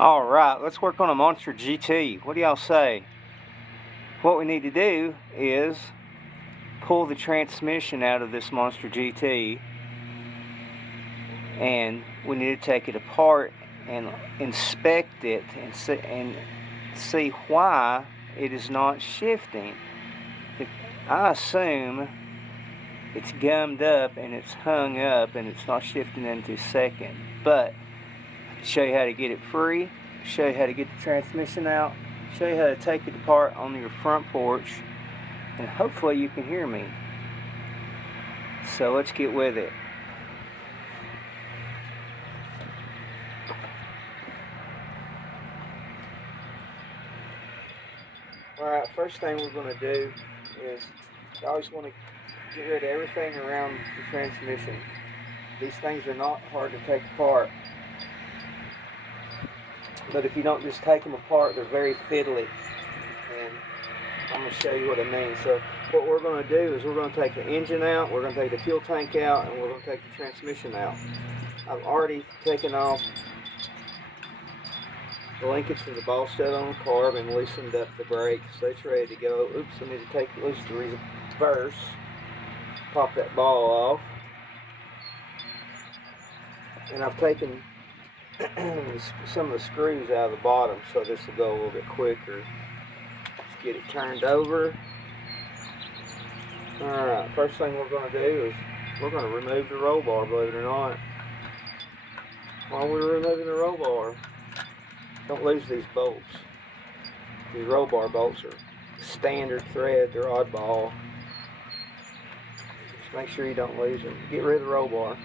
Alright, let's work on a Monster GT. What do y'all say? What we need to do is pull the transmission out of this Monster GT, and we need to take it apart and inspect it and see why it is not shifting. I assume it's gummed up and it's hung up and it's not shifting into second, but show you how to get it free, show you how to get the transmission out, show you how to take it apart on your front porch, and hopefully you can hear me. So let's get with it. Alright, first thing we're going to do is you always want to get rid of everything around the transmission. These things are not hard to take apart, but if you don't just take them apart, they're very fiddly, and I'm going to show you what I mean. So what we're going to do is we're going to take the engine out, we're going to take the fuel tank out, and we're going to take the transmission out. I've already taken off the linkage from the ball stud on the carb and loosened up the brake, so it's ready to go. Oops, I need to take loose the reverse, pop that ball off, and I've taken some of the screws out of the bottom, so this will go a little bit quicker. Let's get it turned over. Alright, first thing we're going to do is we're going to remove the roll bar, believe it or not. While we're removing the roll bar, don't lose these bolts. These roll bar bolts are standard thread, they're oddball. Just make sure you don't lose them. Get rid of the roll bar.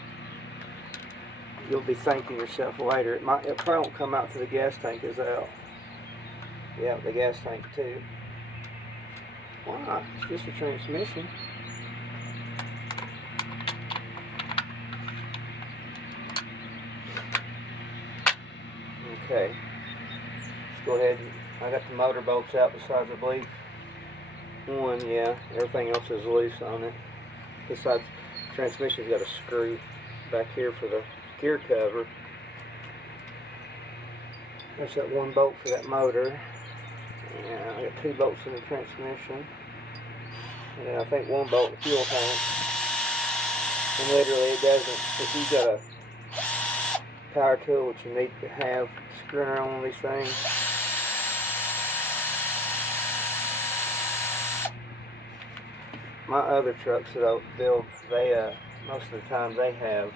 You'll be thanking yourself later. It probably won't come out till the gas tank is out. Yeah, the gas tank too. Why not? It's just a transmission. Okay. Let's go ahead and I got the motor bolts out besides I believe one, yeah. Everything else is loose on it. Besides the transmission's got a screw back here for the gear cover. There's that one bolt for that motor. And I got two bolts in the transmission. And then I think one bolt in the fuel tank. And literally it doesn't, if you've got a power tool, which you need to have, screwing around on these things. My other trucks that I build, they most of the time they have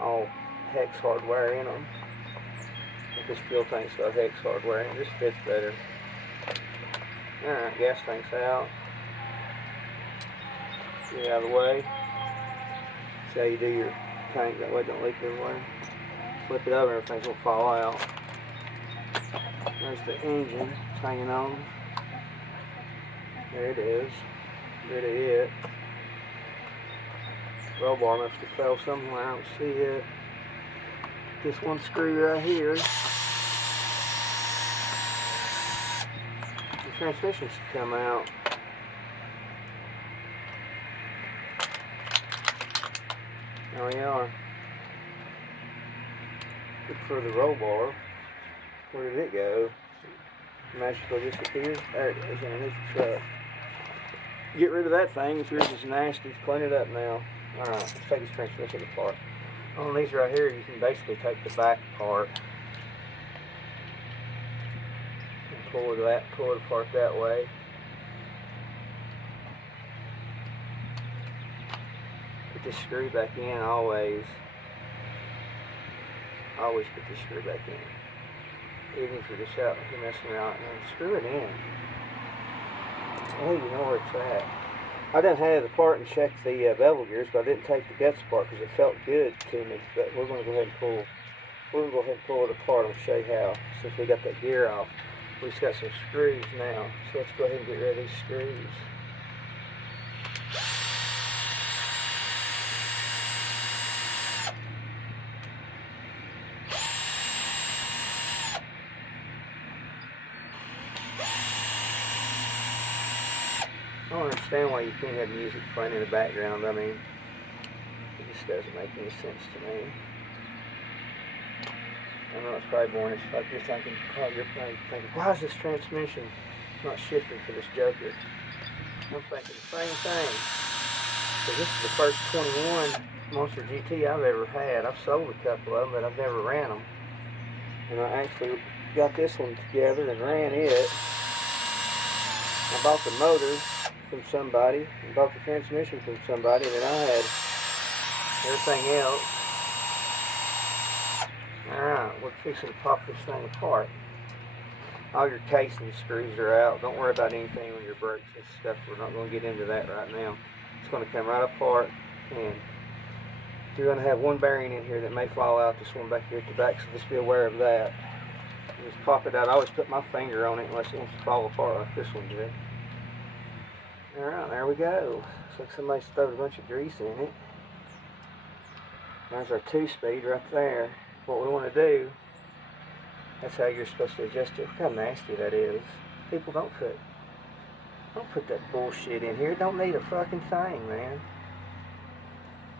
all hex hardware in them. But this fuel tank's got hex hardware and it just fits better. Alright, gas tank's out. Get it out of the way. See how you do your tank, that way it don't leak everywhere. Flip it over, everything's gonna fall out. There's the engine, it's hanging on. There it is. Get rid of it. Roll bar must have fell somewhere, I don't see it. This one screw right here. The transmission should come out. There we are. Look for the roll bar. Where did it go? Magically disappeared. There it is, underneath the truck. Get rid of that thing if yours is nasty. Clean it up now. Alright, let's take this transmission apart. On these right here, you can basically take the back apart and pull it apart that way. Put this screw back in always. Always put this screw back in. Even if you're just out here messing around, and screw it in. Oh, you know where it's at. I done had it apart and checked the bevel gears, but I didn't take the guts apart because it felt good to me. But we're going to go ahead and pull. We're going to go ahead and pull it apart. I'll show you how. Since we got that gear off, we just got some screws now. So let's go ahead and get rid of these screws. I don't understand why you can't have music playing in the background. I mean, it just doesn't make any sense to me. know it's probably born. It's like you're thinking, probably you're probably thinking, why is this transmission not shifting for this Joker? I'm thinking the same thing. Because this is the first 21 Monster GT I've ever had. I've sold a couple of them, but I've never ran them. And I actually got this one together and ran it. I bought the motor from somebody, and bought the transmission from somebody, and then I had everything else. Alright, we're fixing to pop this thing apart. All your casing screws are out. Don't worry about anything on your brakes and stuff. We're not going to get into that right now. It's going to come right apart, and you're going to have one bearing in here that may fall out. This one back here at the back, so just be aware of that. Just pop it out. I always put my finger on it unless it wants to fall apart like this one did. Alright, there we go. Looks like somebody's thrown a bunch of grease in it. There's our 2-speed right there. What we want to do, that's how you're supposed to adjust it. Look how nasty that is. People don't put that bullshit in here. Don't need a fucking thing, man.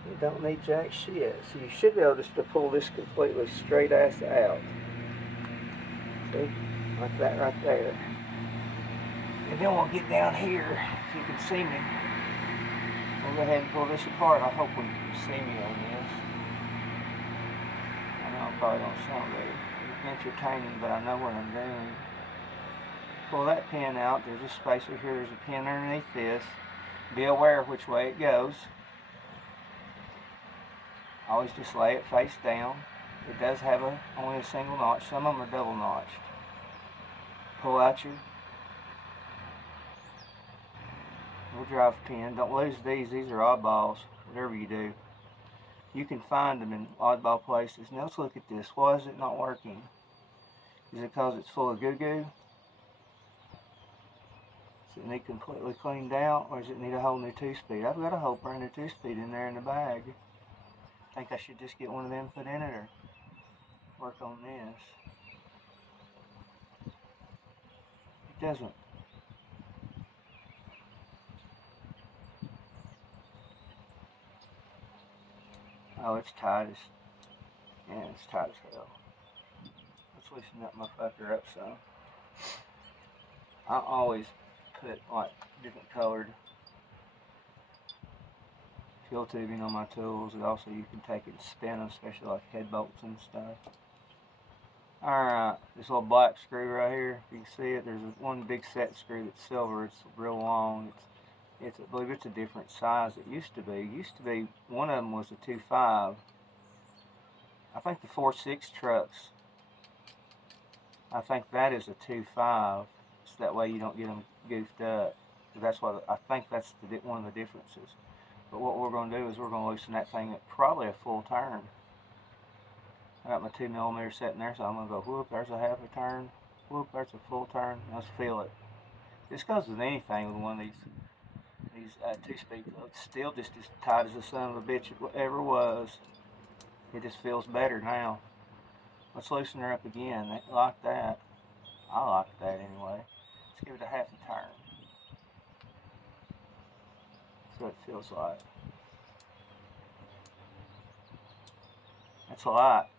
You don't need jack shit. So you should be able just to pull this completely straight ass out. See? Like that right there. And then we'll get down here, if you can see me. We'll go ahead and pull this apart. I hope we can see me on this. I know I probably don't sound very entertaining, but I know what I'm doing. Pull that pin out. There's a spacer here. There's a pin underneath this. Be aware of which way it goes. Always just lay it face down. It does have only a single notch. Some of them are double notched. Pull out your drive pin. Don't lose these. These are oddballs. Whatever you do, you can find them in oddball places. Now let's look at this. Why is it not working? Is it because it's full of goo-goo? Does it need completely cleaned out, or does it need a whole new 2-speed? I've got a whole brand new 2-speed in there in the bag. I think I should just get one of them put in it or work on this. It doesn't. Oh, it's tight as, yeah, it's tight as hell. Let's loosen that motherfucker up some. I always put like different colored fuel tubing on my tools, and also you can take it and spin them, especially like head bolts and stuff. Alright, this little black screw right here, if you can see it, there's one big set screw that's silver. It's real long. I believe it's a different size. It used to be one of them was a 2.5. I think the 4.6 trucks, I think that is a 2.5. So that way you don't get them goofed up. That's why I think that's one of the differences. But what we're going to do is we're going to loosen that thing at probably a full turn. I got my 2mm sitting there, so I'm going to go whoop, there's a half a turn, whoop, there's a full turn. Let's feel it. This goes with anything with one of these 2-speed clubs. Still just as tight as the son of a bitch it ever was. It just feels better now. Let's loosen her up again, like that. I like that anyway. Let's give it a half a turn. That's what it feels like. That's a lot.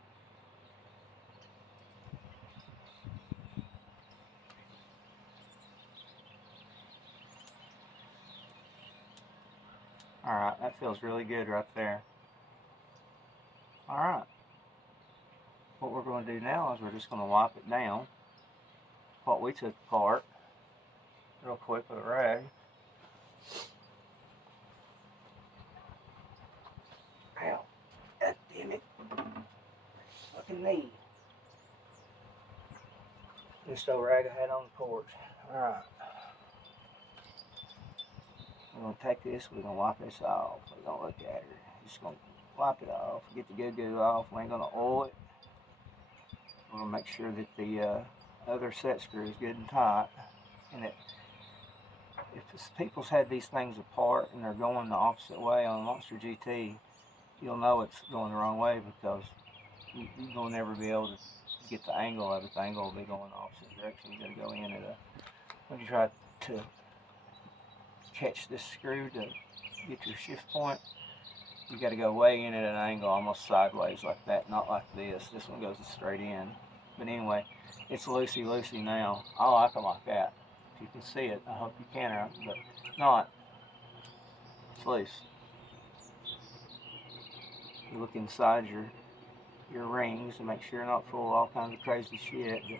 Alright, that feels really good right there. Alright. What we're going to do now is we're just going to wipe it down. What we took apart real quick with a rag. Ow. God damn it. Fucking knee. This old rag I had on the porch. Alright. We're going to take this, we're going to wipe this off. We're going to look at her. Just going to wipe it off, get the goo-goo off. We ain't going to oil it. We're going to make sure that the other set screw is good and tight. And if people's had these things apart and they're going the opposite way on a Monster GT, you'll know it's going the wrong way because you're going to never be able to get the angle of it. The angle will be going the opposite direction. You got to go in at when you try to catch this screw to get your shift point, you got to go way in at an angle, almost sideways like that, not like this. This one goes straight in. But anyway, it's loosey now. I like them like that. If you can see it, I hope you can, but not. It's loose. You look inside your rings and make sure you're not full of all kinds of crazy shit. But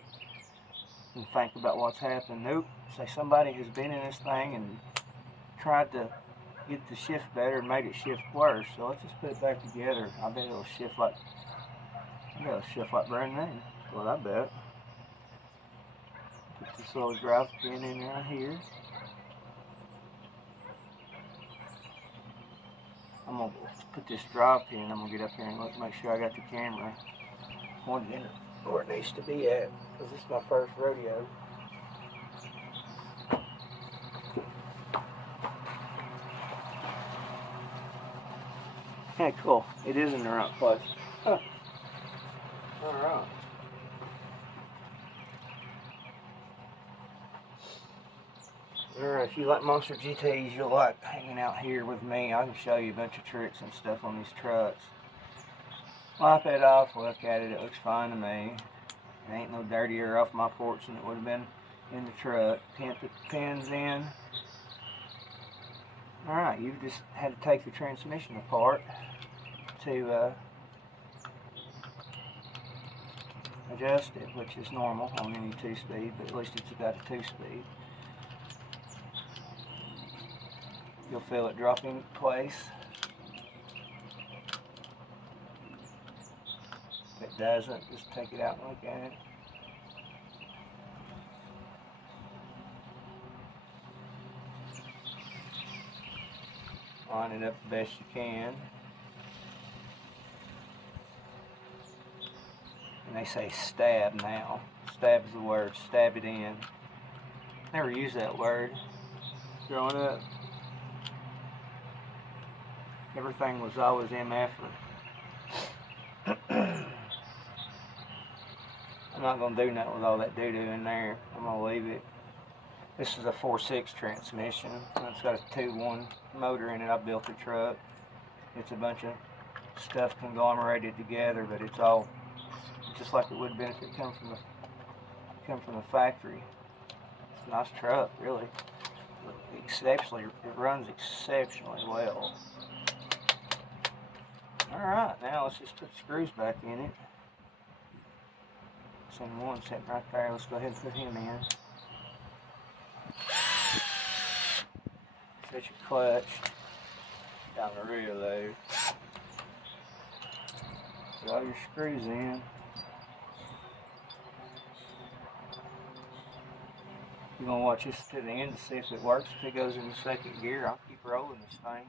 and think about what's happened. Nope. Say somebody has been in this thing and tried to get the shift better and made it shift worse. So let's just put it back together. I bet it'll shift like brand new. That's what I bet. Put this little drive pin in right here. I'm gonna put this drive pin. I'm gonna get up here and look, make sure I got the camera pointed in where it needs to be at, because this is my first rodeo. Yeah, cool. It is in the right place. Huh. Alright. Alright, if you like Monster GTs, you'll like hanging out here with me. I can show you a bunch of tricks and stuff on these trucks. Wipe it off, look at it, it looks fine to me. It ain't no dirtier off my porch than it would have been in the truck. Put the pins in. Alright, you've just had to take the transmission apart to adjust it, which is normal on any 2-speed, but at least it's got a 2-speed. You'll feel it drop in place. If it doesn't, just take it out and look at it. Line it up the best you can. And they say stab now. Stab is the word. Stab it in. Never use that word growing up. Everything was always MF. I'm not going to do nothing with all that doo-doo in there. I'm going to leave it. This is a 4.6 transmission. It's got a 2.1 motor in it. I built the truck. It's a bunch of stuff conglomerated together, but it's all just like it would have been if it come from the factory. It's a nice truck, really. It runs exceptionally well. Alright, now let's just put screws back in it. Same one sitting right there. Let's go ahead and put him in. Set your clutch down the rear load. Put all your screws in. You're going to watch this to the end to see if it works. If it goes into second gear, I'll keep rolling this thing.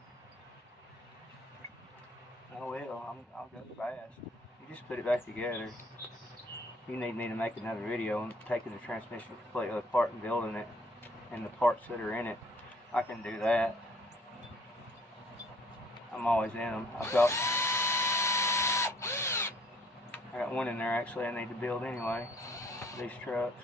I will. I'll go fast. You just put it back together. If you need me to make another video on taking the transmission completely apart and building it and the parts that are in it, I can do that. I'm always in them. I got one in there actually I need to build anyway. These trucks.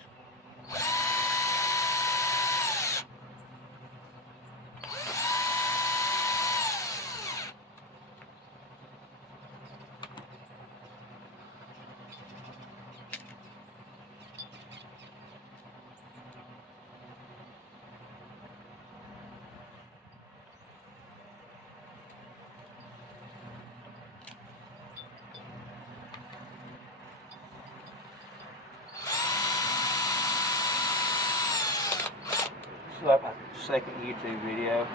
Like my second YouTube video.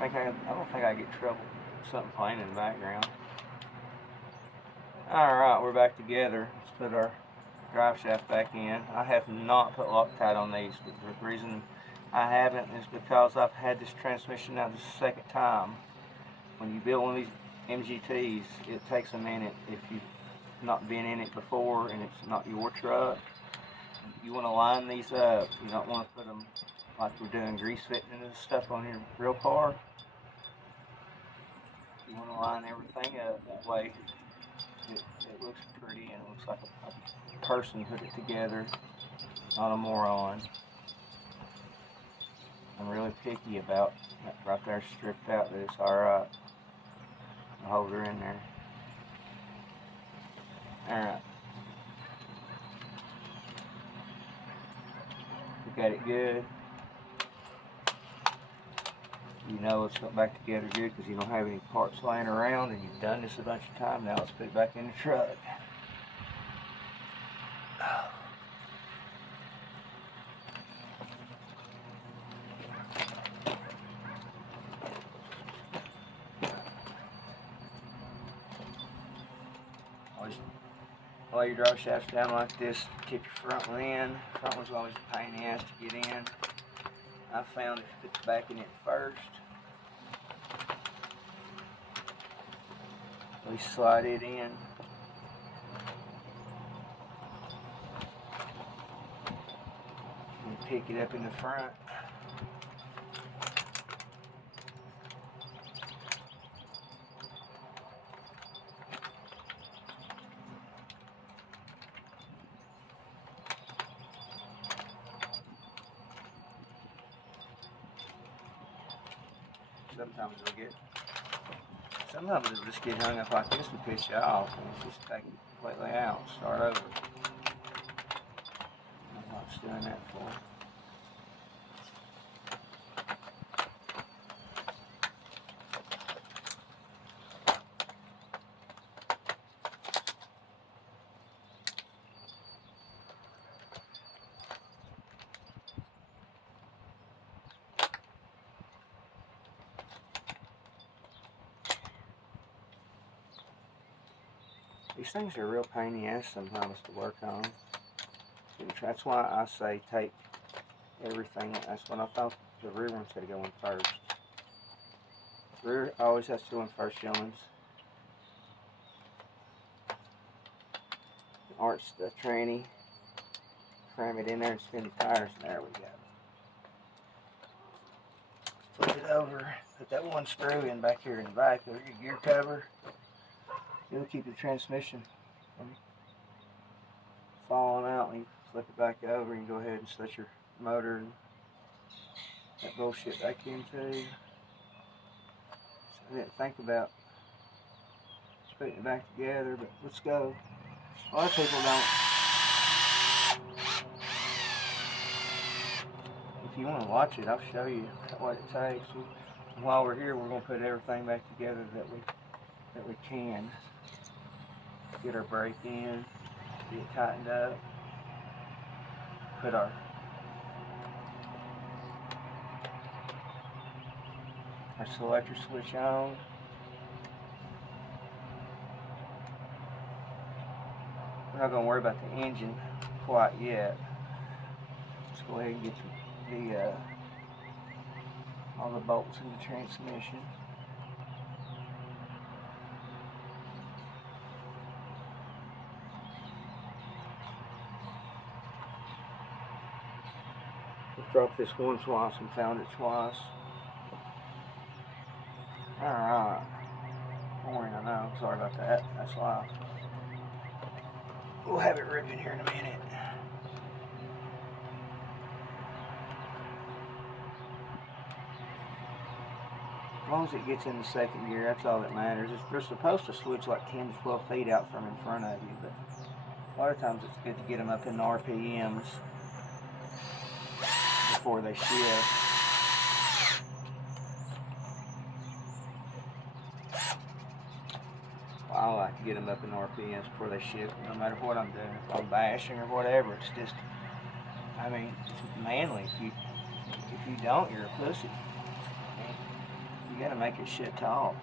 I don't think I get trouble with something playing in the background. Alright, we're back together. Let's put our drive shaft back in. I have not put Loctite on these, but the reason I haven't is because I've had this transmission now the second time. When you build one of these MGTs, it takes a minute if you've not been in it before and it's not your truck. You want to line these up. You don't want to put them like we're doing grease fitting and stuff on your real car. You want to line everything up that way it looks pretty and it looks like a person put it together, not a moron. I'm really picky about that right there stripped out, but it's alright. I'll hold her in there. Alright. Look at it good. You know it's got back together good because you don't have any parts laying around, and you've done this a bunch of times. Now let's put it back in the truck. Always lay your drive shafts down like this, tip your front one in. Front one's always a pain in the ass to get in. I found if you put the back in it first, we slide it in. And pick it up in the front. Sometimes it'll just get hung up like this and piss you off, and it's just take it completely out, start over. I'm not doing that for. These things are a real pain in the ass sometimes to work on. That's why I say take everything. That's when I thought the rear one's got to go in first. Rear always has to go in first, youngins. Arch the tranny, cram it in there and spin the tires, and there we go. Flip it over, put that one screw in back here in the back of your gear cover. It'll keep the transmission from falling out. When you flip it back over, you can go ahead and set your motor and that bullshit back in too. So I didn't think about putting it back together, but let's go. A lot of people don't. If you want to watch it, I'll show you what it takes. And while we're here, we're going to put everything back together that we can. Get our brake in, get it tightened up, put our selector switch on. We're not going to worry about the engine quite yet. Let's go ahead and get the all the bolts in the transmission. Dropped this one twice and found it twice. Alright. Boring, I know. Sorry about that. That's life. We'll have it ripping here in a minute. As long as it gets in the second gear, that's all that matters. They're supposed to switch like 10 to 12 feet out from in front of you, but a lot of times it's good to get them up in the RPMs before they shift. Well, I like to get them up in RPMs before they shift, no matter what I'm doing. If I'm bashing or whatever, it's just, I mean, it's manly. If you don't, you're a pussy. You gotta make it shit talk.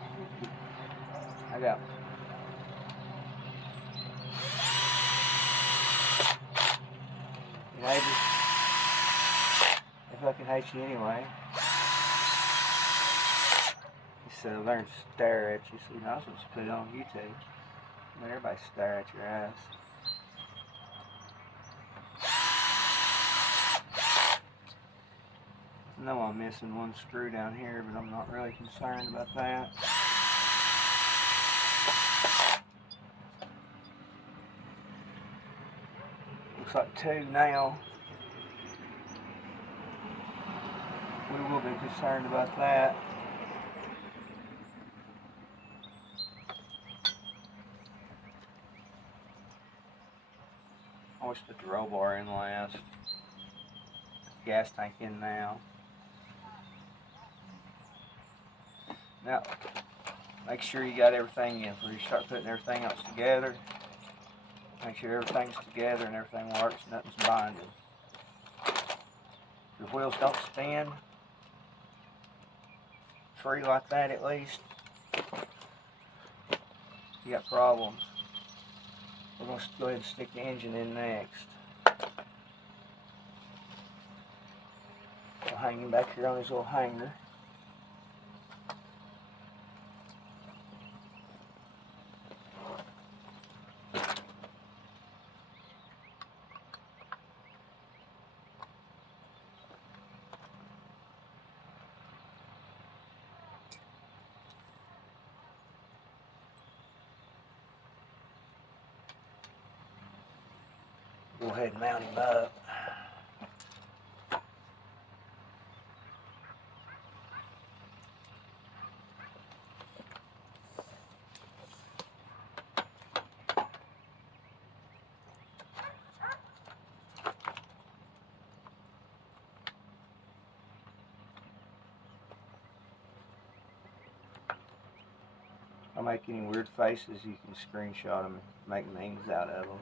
I got. You know, they fucking hate you anyway. So they'll learn to stare at you, so you might as well just put it on YouTube. Let everybody stare at your ass. I know I'm missing one screw down here, but I'm not really concerned about that. Looks like two now. We will concerned about that. I always put the roll bar in last. Gas tank in now. Now, make sure you got everything in before you start putting everything else together. Make sure everything's together and everything works, nothing's binding. If your wheels don't spin free like that at least, you got problems. We're going to go ahead and stick the engine in next. I'll hang him back here on his little hanger. Go ahead and mount him up. If I make any weird faces, you can screenshot them and make memes out of them.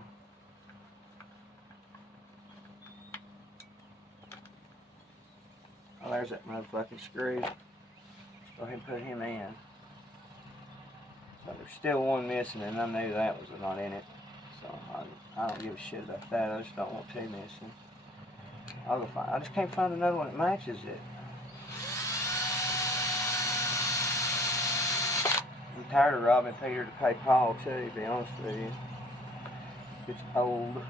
Oh, there's that motherfucking screw. Go ahead and put him in. So there's still one missing, and I knew that was not in it. So I don't give a shit about that. I just don't want two missing. I'll go find. I just can't find another one that matches it. I'm tired of robbing Peter to pay Paul too, to be honest with you. It's old.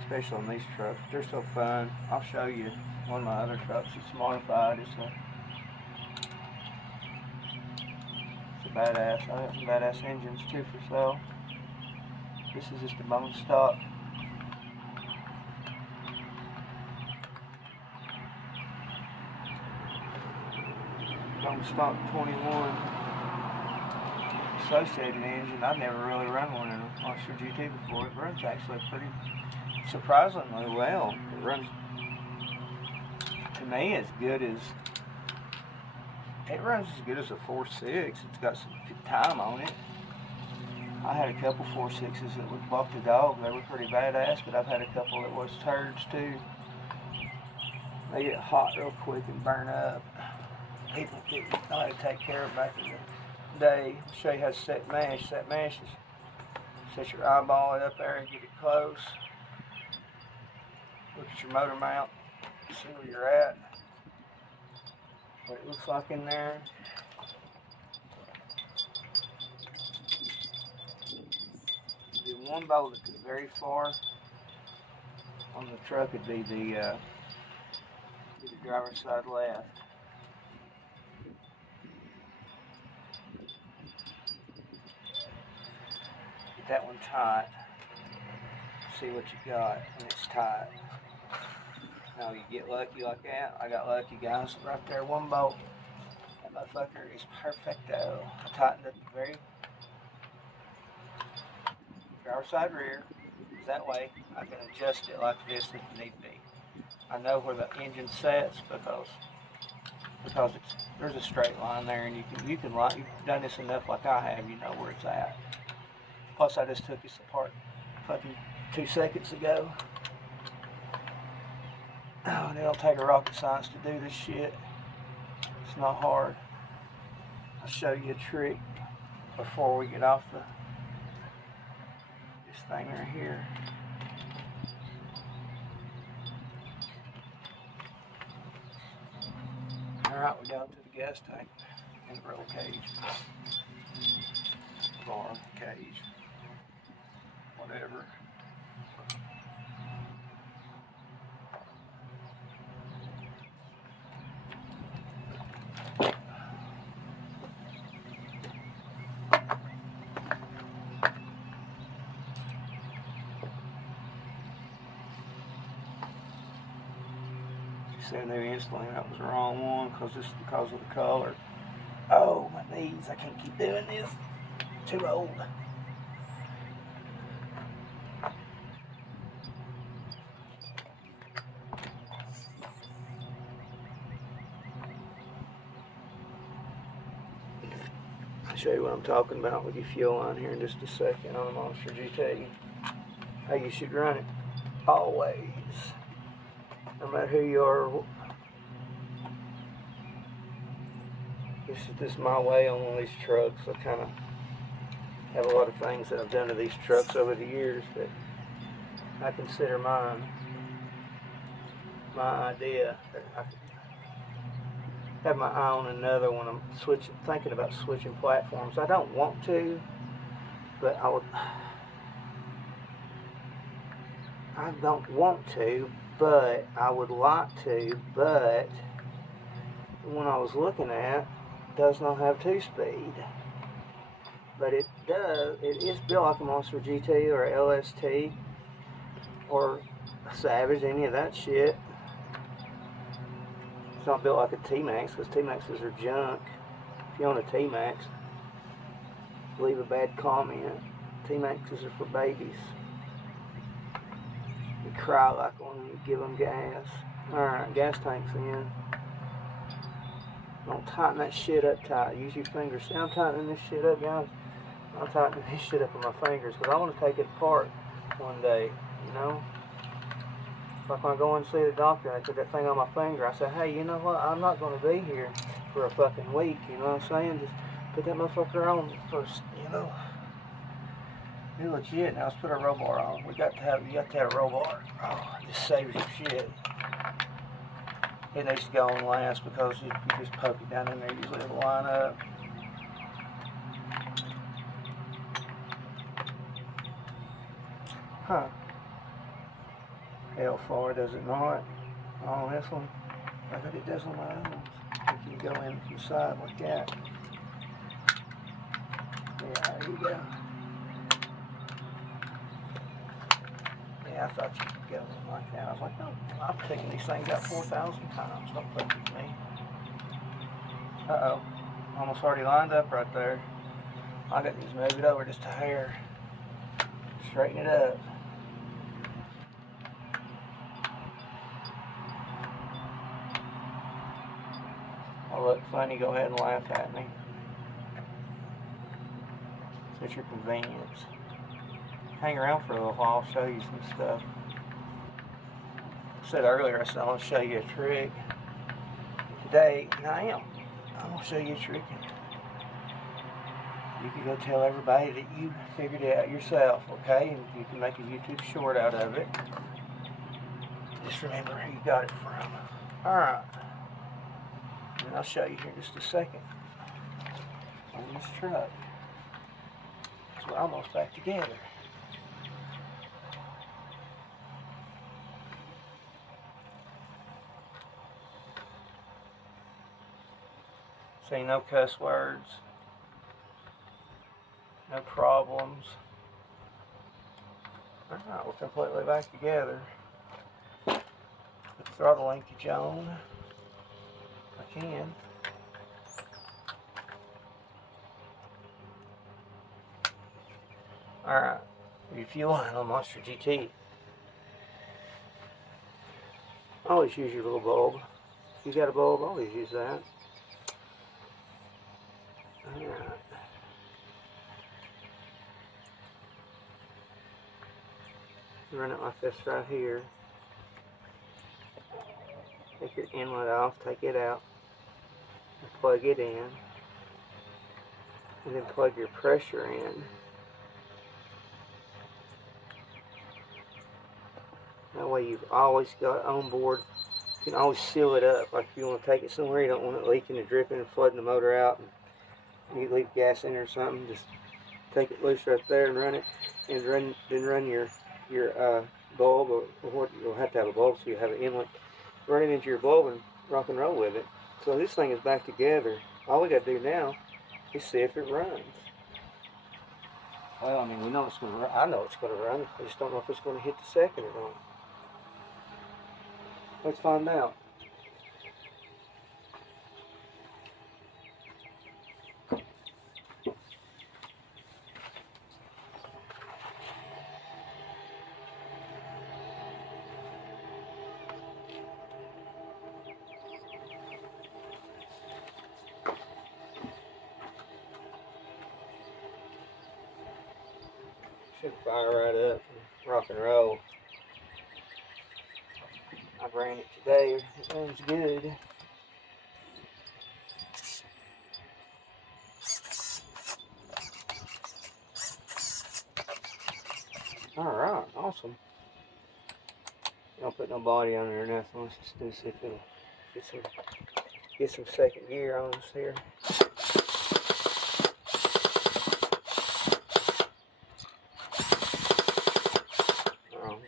Especially on these trucks. They're so fun. I'll show you one of my other trucks. It's modified. It's a badass. I got some badass engines too for sale. This is just a bone stock. Bone stock 21 associated engine. I've never really run one in a Monster GT before. It runs actually pretty surprisingly well. It runs, to me, as good as a 4.6. It's got some good time on it. I had a couple 4.6s that would buck the dog. They were pretty badass, but I've had a couple that was turds too. They get hot real quick and burn up. People didn't know how to take care of back in the day. I'll show you how to set mash. Set mash is set your eyeball up there and get it close. Look at your motor mount, see where you're at, what it looks like in there. Do one bolt that goes very far on the truck would be the driver's side left. Get that one tight. See what you got when it's tight. Now you get lucky like that. I got lucky, guys. Right there, one bolt. That motherfucker is perfecto. I tightened it very driver's side rear. That way I can adjust it like this if need be. I know where the engine sets because there's a straight line there, and you've done this enough like I have. You know where it's at. Plus, I just took this apart fucking 2 seconds ago. Oh, and it don't take a rocket science to do this shit. It's not hard. I'll show you a trick before we get off this thing right here. Alright, we're down to the gas tank and the roll cage. Bar, cage, whatever. see a new insulin. That was the wrong one because of the color. Oh, my knees. I can't keep doing this. Too old. I'll show you what I'm talking about with your fuel line here in just a second on the Monster GT. How you should run it. Always. No matter who you are. This is my way on one of these trucks. I kind of have a lot of things that I've done to these trucks over the years that I consider mine. My idea. I have my eye on another when I'm thinking about switching platforms. I don't want to, but I don't want to, but I would like to. But when I was looking at, it does not have 2-speed, but it does. It is built like a Monster GT or a LST or a Savage, any of that shit. It's not built like a T-Max, because T-Maxes are junk. If you own a T-Max, leave a bad comment. T-Maxes are for babies. You cry like one when you give them gas. Alright, gas tank's in. Don't tighten that shit up tight. Use your fingers. See, I'm tightening this shit up, guys. I'm tightening this shit up with my fingers, because I want to take it apart one day, you know? Like when I go and see the doctor and I put that thing on my finger, I say, hey, you know what, I'm not going to be here for a fucking week, you know what I'm saying? Just put that motherfucker on first, you know? Be legit. Now let's put our roll bar on. You got to have a roll bar. Oh, it just saves your shit. It needs to go on last because you just poke it down in there, usually it'll line up. Huh. How far does it not? On this one? I think it does on my own. You can go in from the side like that. Yeah, there you go. Yeah, I thought you could go in like that. I was like, no, I'm taking these things out 4,000 times. Don't fuck with me. Uh-oh. Almost already lined up right there. I got to just move it over just a hair. Straighten it up. I look funny, go ahead and laugh at me. It's at your convenience. Hang around for a little while, I'll show you some stuff. I said earlier, I said I'm going to show you a trick. Today, and I am. I'm going to show you a trick. You can go tell everybody that you figured it out yourself, okay? And you can make a YouTube short out of it. Just remember who you got it from. Alright. And I'll show you here in just a second. On this truck. So we're almost back together. See, no cuss words. No problems. Alright, we're completely back together. Put the throttle linkage on. I can. Alright, your fuel line on Monster GT. Always use your little bulb. If you got a bulb, always use that. Alright. Run it like this right here. Take your inlet off, take it out, and plug it in, and then plug your pressure in. That way you've always got on board. You can always seal it up. Like if you want to take it somewhere, you don't want it leaking and dripping and flooding the motor out, and you leave gas in there or something, just take it loose right there and run it, and then run your bulb, or what, you'll have to have a bulb so you have an inlet. Run it into your bulb and rock and roll with it. So this thing is back together. All we got to do now is see if it runs. Well, I mean, we know it's going to run. I know it's going to run. I just don't know if it's going to hit the second or not. Let's find out. Should fire right up and rock and roll. I ran it today. It runs good. Alright, awesome. Don't put no body on it or nothing. Let's just do see if it'll get some second gear on us here.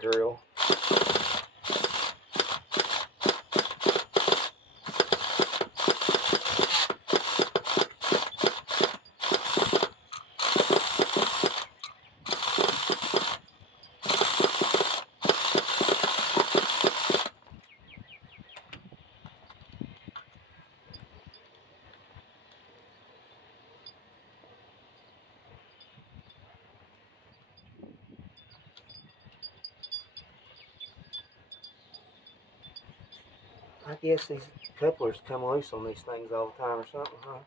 Drill. I guess these couplers come loose on these things all the time or something, huh?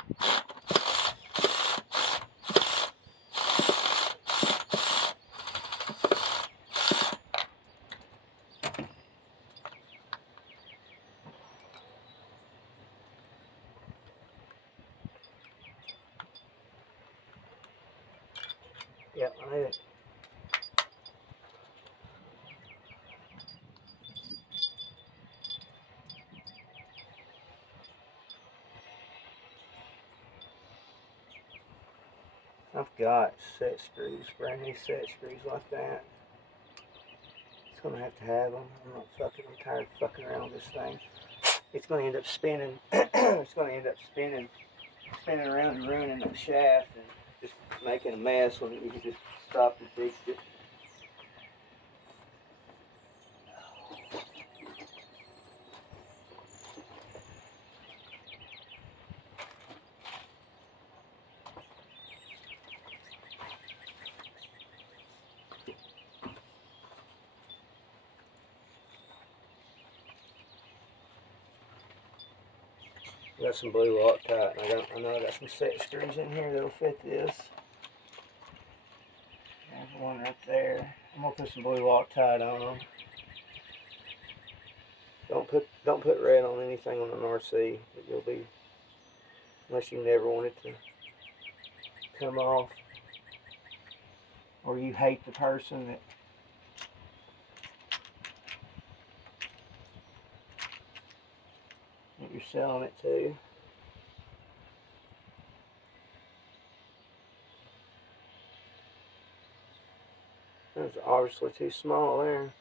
Yep, I knew it. I've got set screws, brand new set screws like that. It's gonna have to have them. I'm tired of fucking around with this thing. It's gonna end up spinning. It's gonna end up spinning around and ruining that shaft and just making a mess when you could just stop and fix it. Got some blue Loctite. I know I got some set screws in here that'll fit this. There's one right there. I'm gonna put some blue Loctite on them. Don't put red on anything on an RC. You'll be, unless you never want it to come off, or you hate the person that you're selling it to. That's obviously too small there.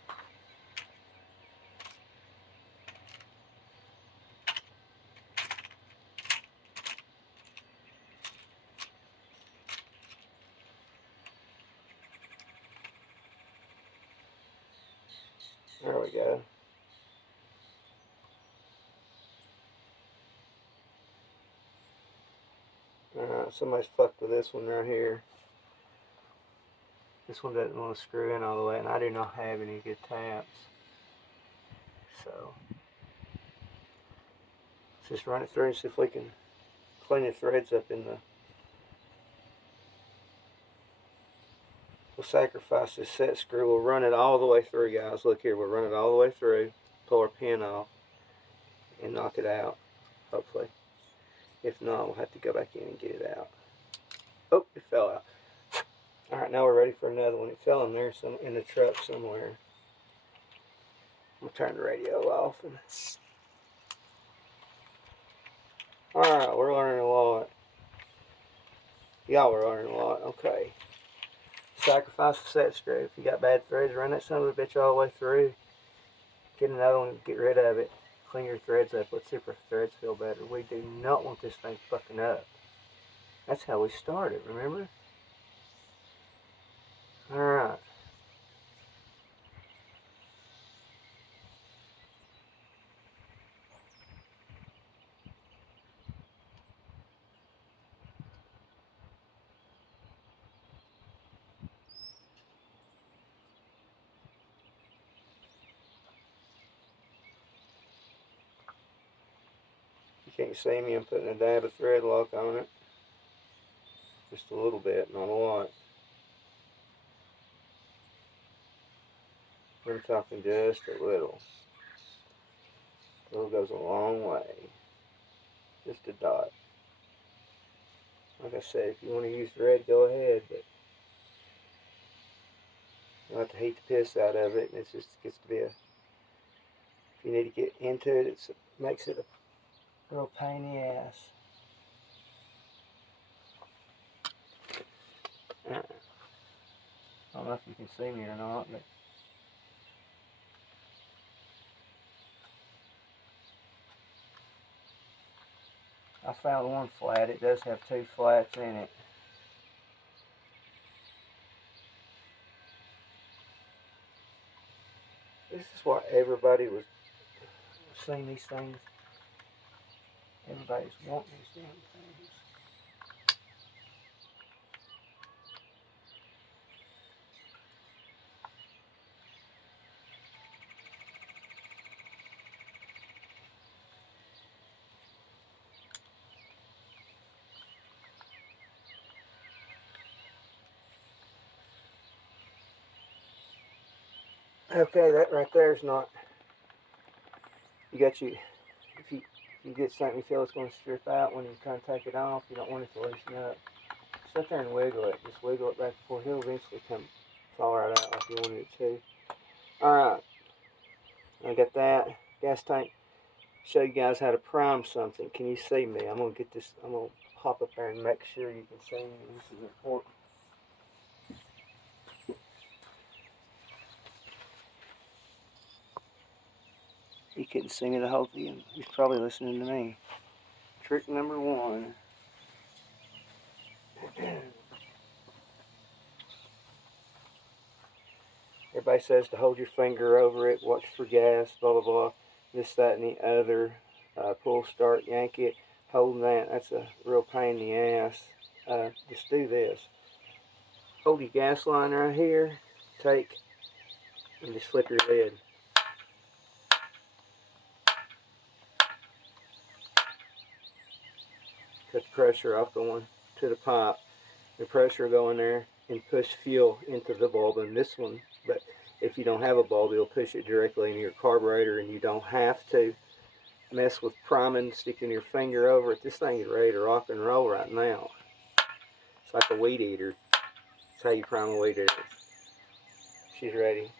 There we go. Alright, somebody's fucked with this one right here. This one doesn't want to screw in all the way, and I do not have any good taps. So, let's just run it through and see if we can clean the threads up in the... We'll sacrifice this set screw. We'll run it all the way through, guys. Look here, we'll run it all the way through, pull our pin off, and knock it out, hopefully. If not, we'll have to go back in and get it out. Oh, it fell out. Alright, now we're ready for another one. It fell in there, in the truck somewhere. I'm going to turn the radio off. Alright, we're learning a lot. Y'all are learning a lot. Okay. Sacrifice the set screw. If you got bad threads, run that son of a bitch all the way through. Get another one, get rid of it. Clean your threads up. Let's see if our threads feel better. We do not want this thing fucking up. That's how we started, remember? Alright. You can't see me, I'm putting a dab of thread lock on it. Just a little bit, not a lot. I'm talking just a little. A little goes a long way. Just a dot. Like I said, if you want to use red, go ahead, but you'll have to heat the piss out of it, and it just gets to be a, if you need to get into it, it makes it a real pain in the ass. I don't know if you can see me or not, but I found one flat. It does have 2 flats in it. This is why everybody was seeing these things. Everybody's wanting these damn things. Okay, that right there is not. You got you. If you get something you feel it's going to strip out when you try to take it off, you don't want it to loosen up. Sit there and wiggle it. Just wiggle it back and forth. It'll eventually fall right out like you wanted it to. Alright. I got that. Gas tank. Show you guys how to prime something. Can you see me? I'm going to get this. I'm going to hop up there and make sure you can see me. This is important. You couldn't see me the whole thing. You're probably listening to me. Trick number 1. Everybody says to hold your finger over it, watch for gas, blah, blah, blah, this, that, and the other. Pull, start, yank it. Holding that's a real pain in the ass. Just do this. Hold your gas line right here, take, and just flip your lid. Cut the pressure off going to the pipe. The pressure will go in there and push fuel into the bulb in this one. But if you don't have a bulb, it'll push it directly into your carburetor, and you don't have to mess with priming, sticking your finger over it. This thing is ready to rock and roll right now. It's like a weed eater. That's how you prime a weed eater. She's ready.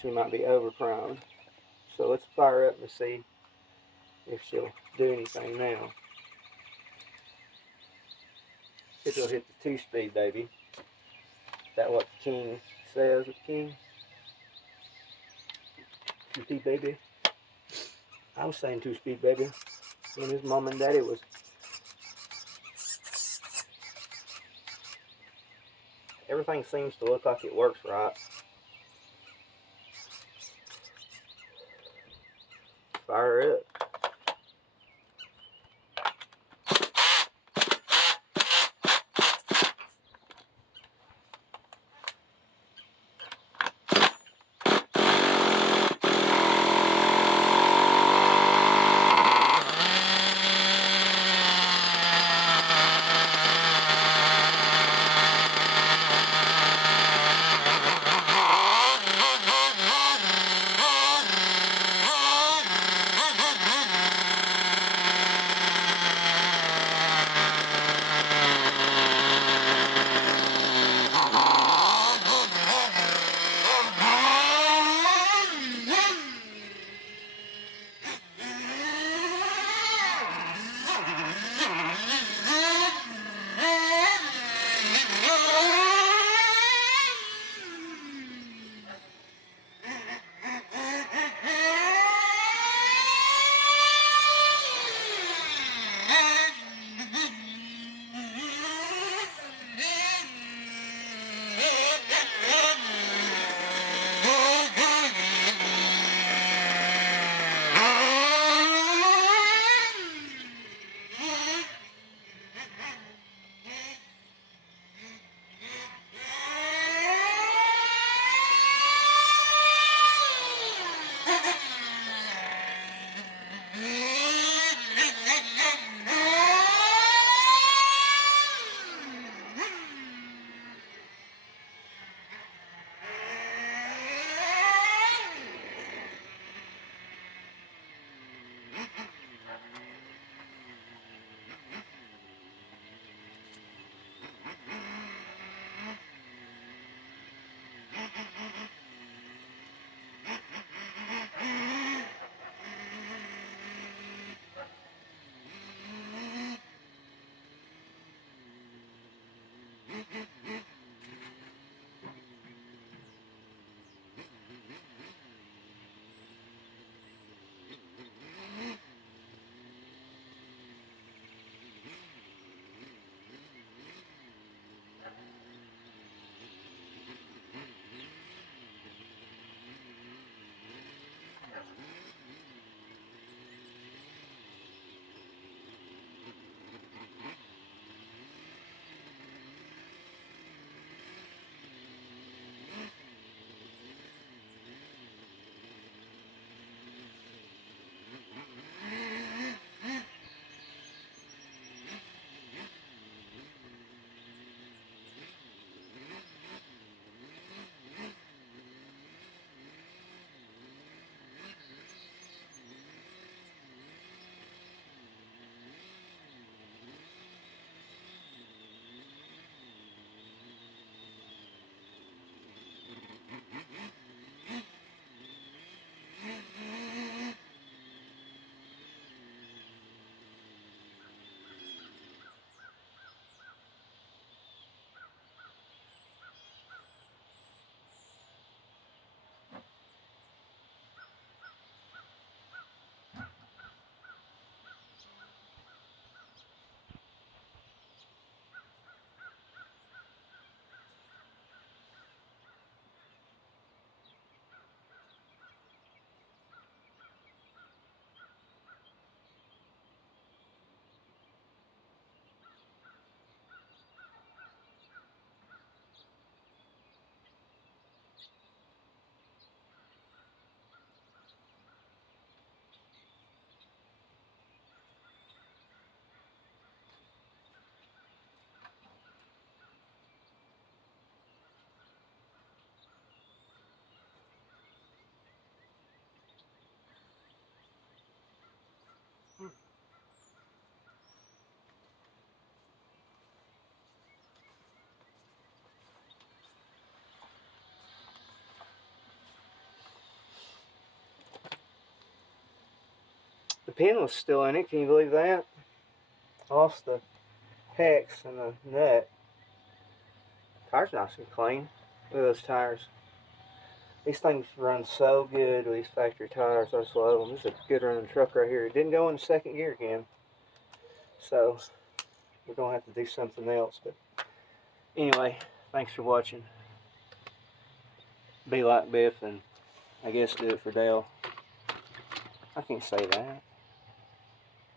She might be over primed. So let's fire up and see if she'll do anything now. If it'll hit the 2-speed, baby. Is that what the king says with king? 2-speed, baby. I was saying 2-speed, baby. When his mom and daddy was. Everything seems to look like it works right. Fire up. The pin was still in it. Can you believe that? I lost the hex and the nut. Tires nice and clean. Look at those tires. These things run so good with these factory tires. I just love them. This is a good running truck right here. It didn't go in second gear again. So we're going to have to do something else. But anyway, thanks for watching. Be like Biff and I guess do it for Dale. I can't say that.